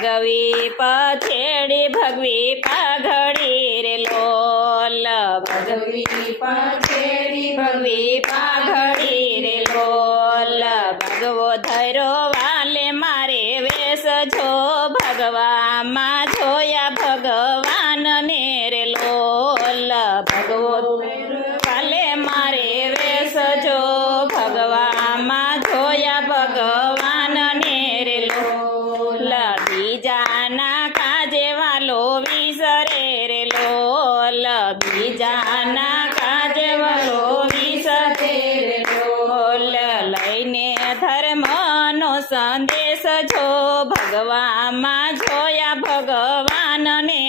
ગવી પછેડી ભગવી પાઘડી રે લોલ ભગવી પછેડી ભગવી પાઘડી રે લોલ ભગવો ધૈરો વાલે મારે વેશ જો ભગવામાં જોયા ભગવાન ને રે લોલ ભગવો વાલે મારે વેશ જો ભગવામાં જોયા ભગવાન ને રે લોલ બીજાના કાજે વાલો વિસરે રે લોલ બીજાના કાજે વાલો વિસરે રે લોલ લઈને ધર્મનો સંદેશ જો ભગવામાં જોયા ભગવાન ને